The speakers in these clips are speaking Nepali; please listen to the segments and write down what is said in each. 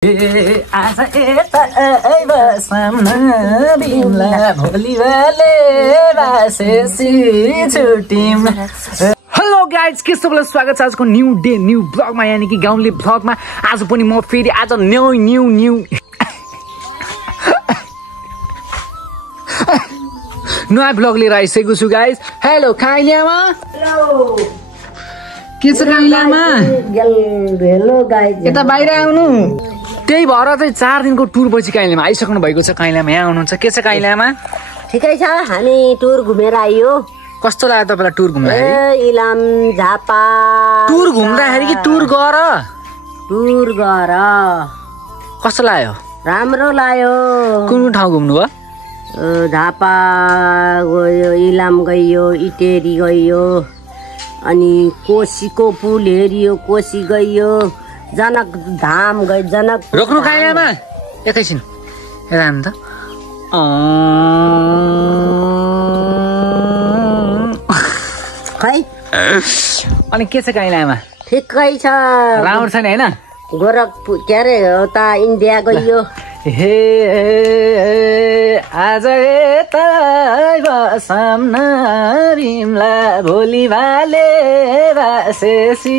आज यता बसाम्न बिमला भोलि वाले बासेसी छुट्टिम। हेलो गाइज, के सबैलाई स्वागत छ आजको न्यू डे न्यू ब्लगमा, यानी कि गाउँले ब्लगमा। आज पनि म फेरि आज न्यू नयाँ ब्लग लिएर आइसकेको छु गाइज। हेलो काइल्यामा, के छ काइल्यामा? हेलो गाइज, यता बाहिर आउनु। त्यही भएर चाहिँ 4 दिनको टुर पछि काइल्यामा आइसक्नु भएको छ। काइल्यामा यहाँ आउनुहुन्छ, के छ काइल्यामा? ठिकै छ, हामी टुर घुमेर आइयो। कस्तो लाग्यो तपाईँलाई टुर घुम्दाखेरि? इलाम झापा टुर घुम्दाखेरि कि टुर गर? टुर गर। कस्तो लाग्यो? राम्रो लाग्यो। कुन ठाउँ घुम्नु भयो? झापा गयो, इलाम गयो, इटेरी गयो, अनि कोसीको पुल हेरियो, कोसी गयो, जनक धाम गयो, जनक। रोक्नु काइल्यामा एकैछिन, यता आउनु त। खै अनि के छ काइल्यामा? ठिकै छ, राम्रो छ नि होइन? गोरखपुर के अरे उता इन्डिया गयो। हे आज यता बसाम्न बिमला भोलि वाले बासेसी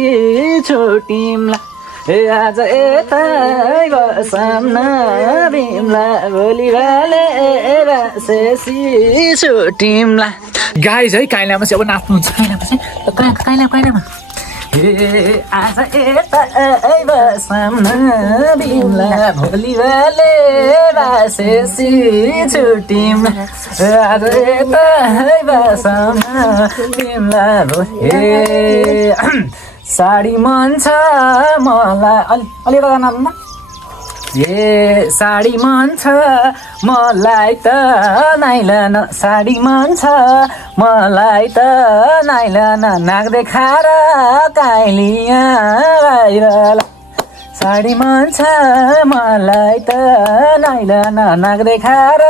छुट्टिमला। हे आज यता बसाम्न बिमला भोलि वाले बासेसी छुट्टिमला। गाइज है, काइल्यामा चाहिँ अब नाच्नुहुन्छ। काइल्यामा हे आज यता बसाम्न बिमला भोलि वाले बासेसी छुट्टिम। आज यता बसाम्न बिमला हे साडी मन छ मलाई। अलि गाना न, ए साडी मन छ मलाई त नाइलन, साडी मन छ मलाई त नाइलन, नाक देखाएर काइलिया बाहिर। साडी मन छ मलाई त नाइलन, नाक देखाएर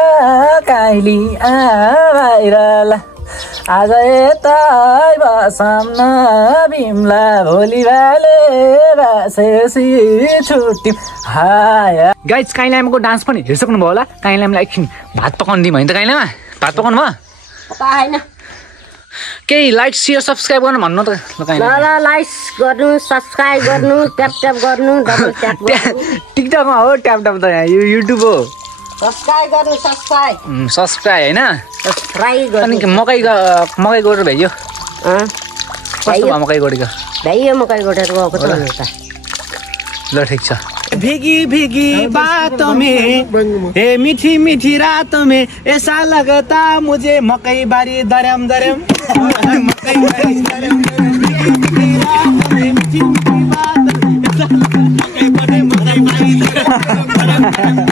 काइलिया बाहिर। आज यता बसाम्न बिमला भोलि वाले बासेसी छुट्टिम। हाय गाइज, काइल्यामाको डान्स पनि हेरिसक्नु भयो होला। काइल्यामालाई एकछिन भात पकाउनु दिउँ होइन त? काइल्यामा भात पकाउनु भयो? होइन, केही लाइक सेयर सब्सक्राइब गर्नु भन्नु त। ल लाइक गर्नु, सब्सक्राइब गर्नु, ट्याप ट्याप गर्नु, डबल ट्याप गर्नु। टिकटकमा हो ट्याप ट्याप त, यहाँ युट्युब हो। सब्सक्राइब गर्नु, सब्सक्राइब होइन? सब्सक्राइब गर्नु। अनि मकै गोडेर भइयो? कस्तो भयो मकै गोडेको? भइयो मकै गोडेर गएको त। ल ठिक छ। भीगी भीगी बातों में, ए मीठी मीठी रातों में, ऐसा लगता मुझे मकई बारी दरम दरम। मकई बारी दरम दरम, मीठी रातों में, मीठी मीठी बातों में, ऐसा लगता मकई बारी दरम दरम।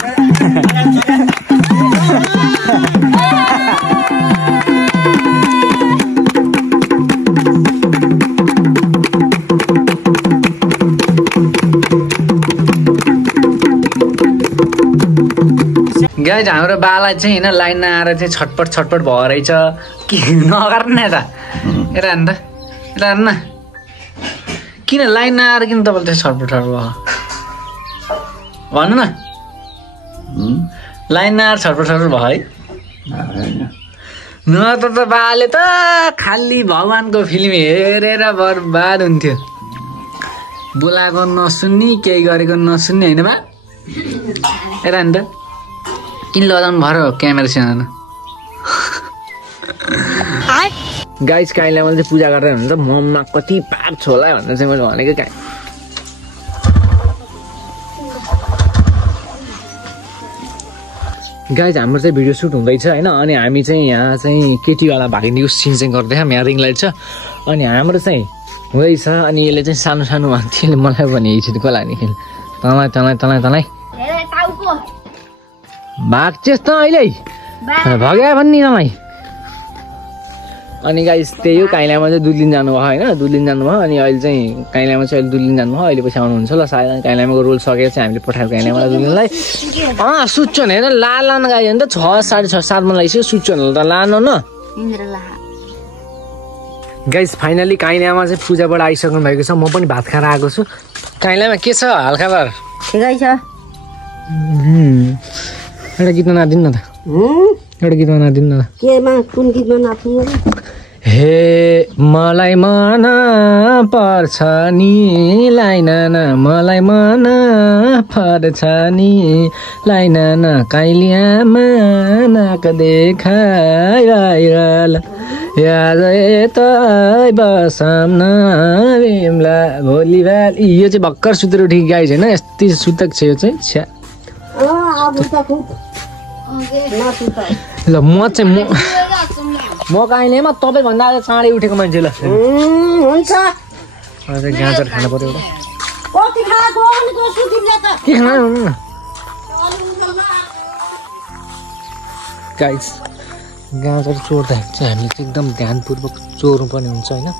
गाइज, हाम्रो बाला चाहिँ होइन लाइनमा आएर चाहिँ छटपट भयो रहेछ। के नगर्ने त, यता हेर्नु त, यता हेर्नु न। किन लाइनमा आएर किन तपाईँले चाहिँ छटपट भयो भन्नु न? लाइनमा आएर छटपट भयो है? न त बाले त खालि भगवानको फिल्म हेरेर बर्बाद हुन्थ्यो। बोलाएको नसुन्ने, केही गरेको नसुन्ने होइन बा? यता हेर्नु त, किन लगाउनु भयो क्यामेरासँग? गाइज, काइल्यामा चाहिँ पूजा गरेर हुन्छ, मनमा कति पाप छ होला भनेर चाहिँ मैले भनेको। गाइज, हाम्रो चाहिँ भिडियो सुट हुँदैछ होइन? अनि हामी चाहिँ यहाँ चाहिँ केटीवाला भागिनीको सिन चाहिँ गर्दैछौँ। यहाँ रिङ लाइट छ अनि हाम्रो चाहिँ हुँदैछ। अनि यसले चाहिँ सानो सानो भन्थ्यो, मलाई पनि एकछिन को लाग्ने खेल तँलाई भाग चेस त अहिले भग्या भन्ने तँलाई। अनि गाइस, त्यही हो, काइल्यामा चाहिँ दुलिन जानुभयो होइन? दुलिन जानुभयो। अनि अहिले चाहिँ काइल्यामा चाहिँ अहिले दुलिन जानुभयो। अहिले पछि आउनुहुन्छ ल। सायद काइल्यामाको रोल सकेर चाहिँ हामीले पठाएको काइल्यामा दुलिनलाई। सुचन हेर, लान गाई भने त 6 साढे 6 7मा लगाइसक्यो। सुचन त लानु न गाइस। फाइनली काइल्यामा चाहिँ पूजाबाट आइसक्नु भएको छ। म पनि भात खाएर आएको छु। काइल्यामा के छ हालखबर? ठिकै छ। एउटा गीतमा नाचिदिनु न त एउटा गीतमा नाचिदिनु न केमा कुन गीतमा नाच्नु हे मलाई मन पर्छ नि लाइन न मलाई मन पर्छ नि लाइन न काइलियामा नाक देखाइ बाहिर याद यतै बसम न बिमला भोलि बिहान यो चाहिँ भर्खर सुतेर उठेको गाई छैन यति सुतक छ यो चाहिँ छ्या ल म चाहिँ म काइलेमा तपाईँभन्दा अझ चाँडै उठेको मान्छे ल हुन्छ गाजर खानु पर्यो एउटा कति खाएको अनि कस्तो तिमीले त के खानु गाइस गाजर चोर्दाखेरि चाहिँ हामीले चाहिँ एकदम ध्यानपूर्वक चोर्नु पर्ने हुन्छ होइन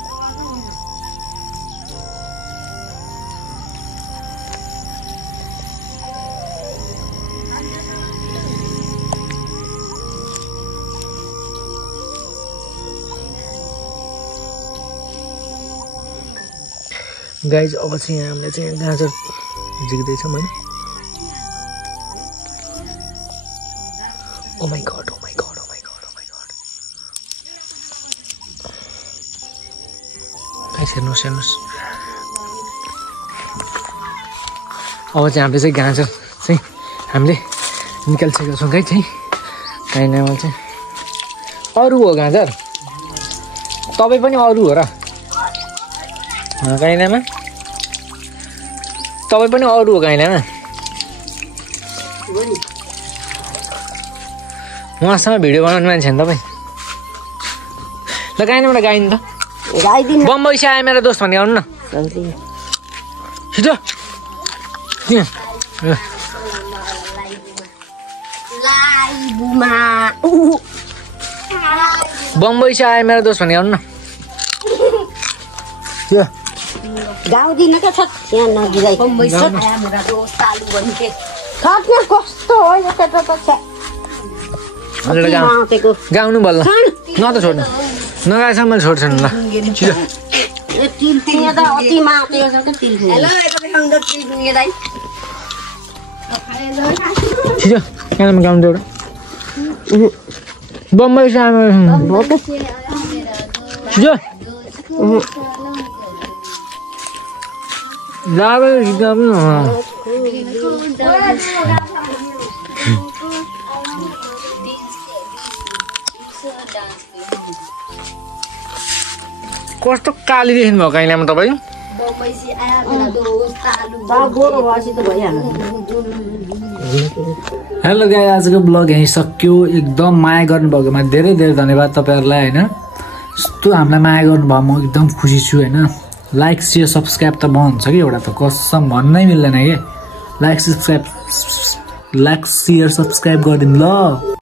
गाइज अब चाहिँ यहाँ हामीले चाहिँ गाजर झिक्दैछौँ होइन oh my God oh my God oh my God oh my God guys हेर्नुहोस् हेर्नुहोस् अब चाहिँ हामीले चाहिँ गाजर चाहिँ हामीले निकालिसकेका छौँ गाइस चाहिँ काइनामा चाहिँ अरू हो गाजर तपाईँ पनि अरू हो र काइनामा तपाईँ पनि अरू हो काइनामा उहाँसँग भिडियो बनाउने मान्छे नि तपाईँ ल काइनाबाट गाइनु त गाइदिनु बम्बई से आयो मेरो दोस्त भन्ने आउनु न छिटो बम्बई से आयो मेरो दोस्त भन्ने आउनु न गाउँदिन त छ यहाँ नजिकै कस्तो हो यो केटा त छ गाउनु बल्ल न त छोड्नु नगाएसम्म मैले छोड्छु नि ल छिटो छिटो कानमा गाउनु एउटा बम्बई सानो छिटो जाबे गाउनु कस्तो काली देख्नु भयो काइनामा तपाईँ हेलो गाइस आजको ब्लग यहीँ सक्यो एकदम माया गर्नुभएकोमा धेरै धेरै धन्यवाद तपाईँहरूलाई होइन यस्तो हामीलाई माया गर्नुभयो म एकदम खुसी छु होइन लाइक सेयर सब्सक्राइब त भन्छ कि एउटा त कसम भन्नै मिल्दैन कि लाइक सेयर सब्सक्राइब गरिदिनु ल